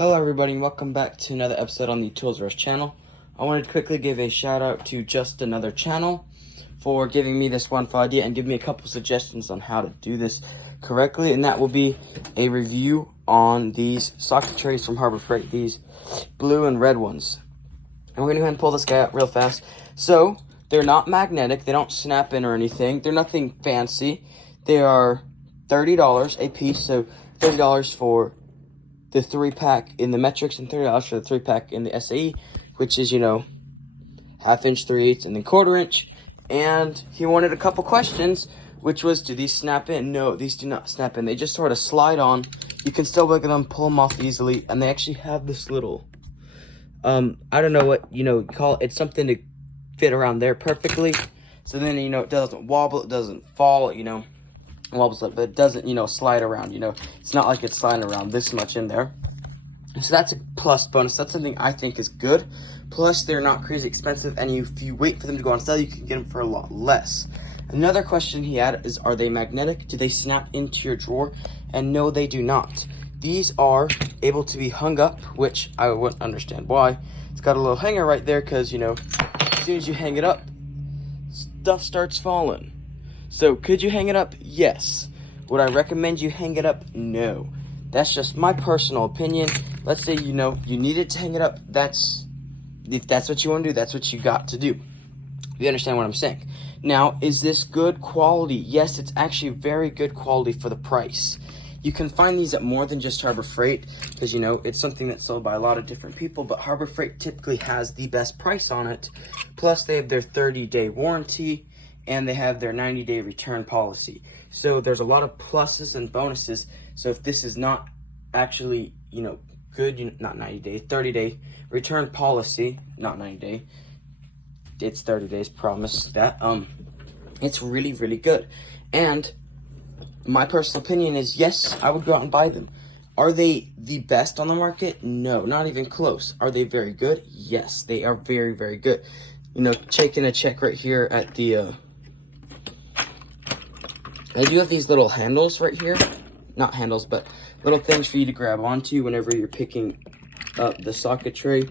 Hello everybody and welcome back to another episode on the Tools Rush channel. I wanted to quickly give a shout out to Just Another Channel for giving me this wonderful idea and give me a couple suggestions on how to do this correctly, and that will be a review on these socket trays from Harbor Freight, these blue and red ones. And we're going to go ahead and pull this guy out real fast. So, they're not magnetic, they don't snap in or anything, they're nothing fancy. They are $30 a piece, so $30 for the 3-pack in the metrics and $30 for the 3-pack in the SAE, which is, half inch, 3/8, and then 1/4 inch. And he wanted a couple questions, which was, do these snap in? No, these do not snap in. They just sort of slide on. You can still look at them, pull them off easily, and they actually have this little, I don't know what, call it. It's something to fit around there perfectly. So then, it doesn't wobble, it doesn't fall, wobbles up, but it doesn't, slide around, It's not like it's sliding around this much in there. So that's a plus bonus. That's something I think is good. Plus, they're not crazy expensive, and if you wait for them to go on sale, you can get them for a lot less. Another question he had is, are they magnetic? Do they snap into your drawer? And no, they do not. These are able to be hung up, which I wouldn't understand why. It's got a little hanger right there because, as soon as you hang it up, stuff starts falling. So, could you hang it up? Yes. Would I recommend you hang it up? No. That's just my personal opinion. Let's say, you needed to hang it up. If that's what you want to do, that's what you got to do. You understand what I'm saying? Now, is this good quality? Yes, it's actually very good quality for the price. You can find these at more than just Harbor Freight because, it's something that's sold by a lot of different people, but Harbor Freight typically has the best price on it. Plus, they have their 30-day warranty, and they have their 90-day return policy. So there's a lot of pluses and bonuses. So if this is not actually, good, not 90-day, 30-day return policy, not 90-day, it's 30 days, promise that, it's really, really good. And my personal opinion is, yes, I would go out and buy them. Are they the best on the market? No, not even close. Are they very good? Yes, they are very, very good. Taking a check right here at the, I do have these little handles right here. Not handles, but little things for you to grab onto whenever you're picking up the socket tray,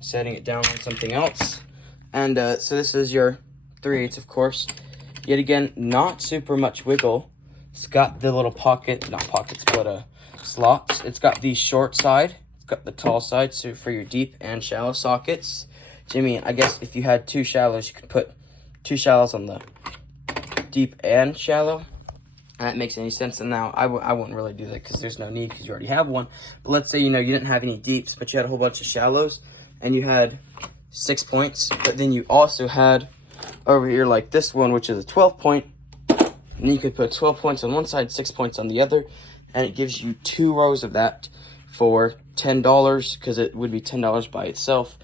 setting it down on something else. And so this is your 3/8, of course. Yet again, not super much wiggle. It's got the little pocket, not pockets, but slots. It's got the short side. It's got the tall side, so for your deep and shallow sockets. Jimmy, I guess if you had 2 shallows, you could put 2 shallows on the deep and shallow. And that makes any sense. And now I wouldn't really do that because there's no need because you already have one. But let's say, you didn't have any deeps, but you had a whole bunch of shallows and you had 6 points. But then you also had over here like this one, which is a 12 point. And you could put 12 points on one side, 6 points on the other. And it gives you 2 rows of that for $10 because it would be $10 by itself,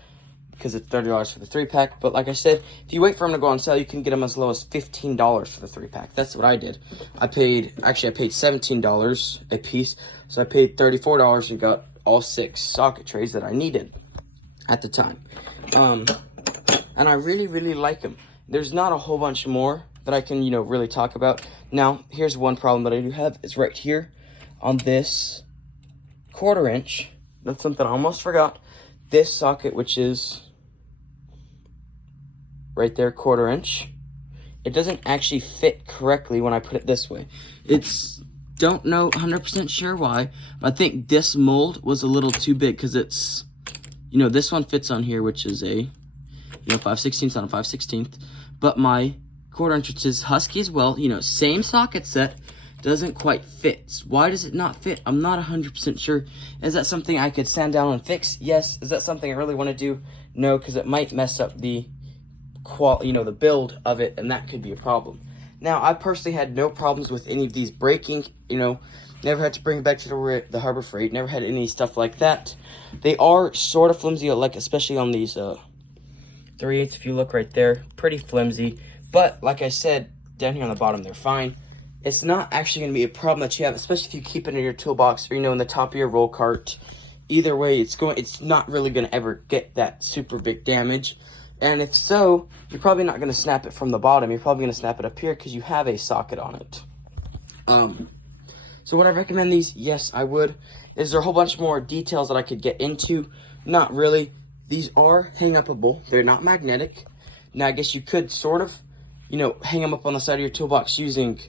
because it's $30 for the 3-pack. But like I said, if you wait for them to go on sale, you can get them as low as $15 for the 3-pack. That's what I did. I paid $17 a piece, so I paid $34 and got all 6 socket trays that I needed at the time. And I really, really like them. There's not a whole bunch more that I can, really talk about. Now, here's one problem that I do have. Is right here on this 1/4 inch. That's something I almost forgot. This socket, which is right there, 1/4 inch, it doesn't actually fit correctly when I put it this way. Don't know 100% sure why, but I think this mold was a little too big because it's, this one fits on here, which is a, 5/16 on a 5/16, but my 1/4 inch, which is husky as well, same socket set, doesn't quite fit. Why does it not fit? I'm not 100% sure. Is that something I could sand down and fix? Yes. Is that something I really want to do? No, because it might mess up the the build of it, and that could be a problem. Now, I personally had no problems with any of these breaking. Never had to bring it back to the Harbor Freight. Never had any stuff like that. They are sort of flimsy, like especially on these 3/8. If you look right there, pretty flimsy. But like I said, down here on the bottom, they're fine. It's not actually going to be a problem that you have, especially if you keep it in your toolbox or, in the top of your roll cart. Either way, it's not really going to ever get that super big damage. And if so, you're probably not going to snap it from the bottom. You're probably going to snap it up here because you have a socket on it. So would I recommend these? Yes, I would. Is there a whole bunch more details that I could get into? Not really. These are hang-upable. They're not magnetic. Now, I guess you could sort of, hang them up on the side of your toolbox using,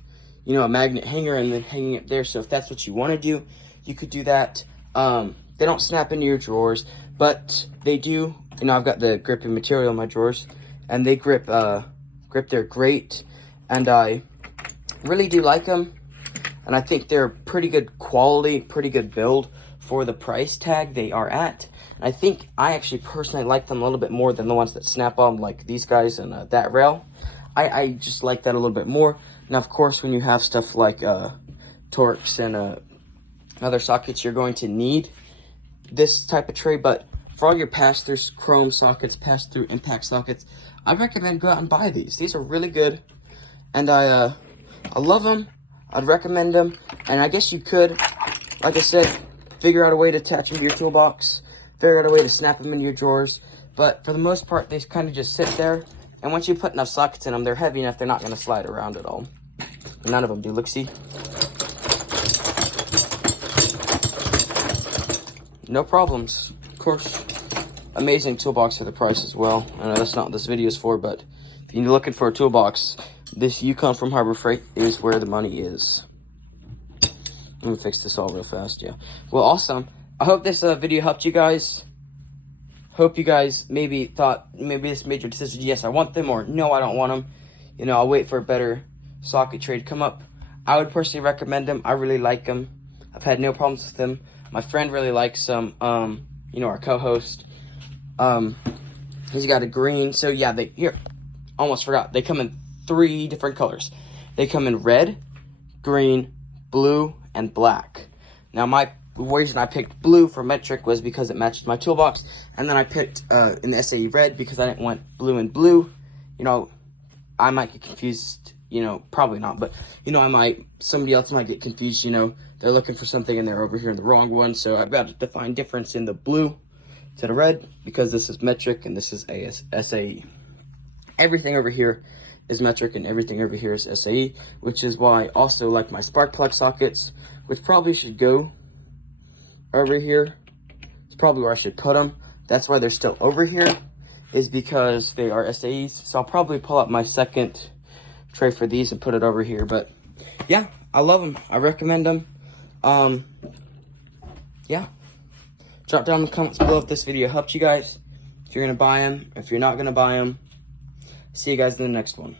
a magnet hanger and then hanging it there. So if that's what you want to do, you could do that. They don't snap into your drawers, but they do. I've got the gripping material in my drawers, and they grip there great, and I really do like them. And I think they're pretty good quality, pretty good build for the price tag they are at. And I think I actually personally like them a little bit more than the ones that snap on, like these guys and that rail. I just like that a little bit more. Now, of course, when you have stuff like Torx and other sockets, you're going to need this type of tray. But for all your pass-through chrome sockets, pass-through impact sockets, I recommend go out and buy these. These are really good, and I love them. I'd recommend them, and I guess you could, like I said, figure out a way to attach them to your toolbox, figure out a way to snap them into your drawers, but for the most part, they kind of just sit there, and once you put enough sockets in them, they're heavy enough, they're not going to slide around at all. None of them do. Look, see? No problems. Of course, amazing toolbox for the price as well. I know that's not what this video is for, but if you're looking for a toolbox, this Yukon from Harbor Freight is where the money is. Let me fix this all real fast, yeah. Well, awesome. I hope this video helped you guys. Hope you guys maybe thought, maybe this made your decision, yes, I want them, or no, I don't want them. I'll wait for a better socket tray to come up. I would personally recommend them. I really like them. I've had no problems with them. My friend really likes them. Our co-host. He's got a green. So, yeah, almost forgot. They come in 3 different colors. They come in red, green, blue, and black. Now, the reason I picked blue for metric was because it matched my toolbox, and then I picked in the SAE red because I didn't want blue and blue. I might get confused, probably not, but, somebody else might get confused, they're looking for something and they're over here in the wrong one, so I've got to define difference in the blue to the red because this is metric and this is SAE. Everything over here is metric and everything over here is SAE, which is why I also like my spark plug sockets, which probably should go over here. It's probably where I should put them. That's why they're still over here, is because they are SAEs. So I'll probably pull out my second tray for these and put it over here. But yeah, I love them. I recommend them. Yeah. Drop down in the comments below if this video helped you guys. If you're going to buy them, if you're not going to buy them. See you guys in the next one.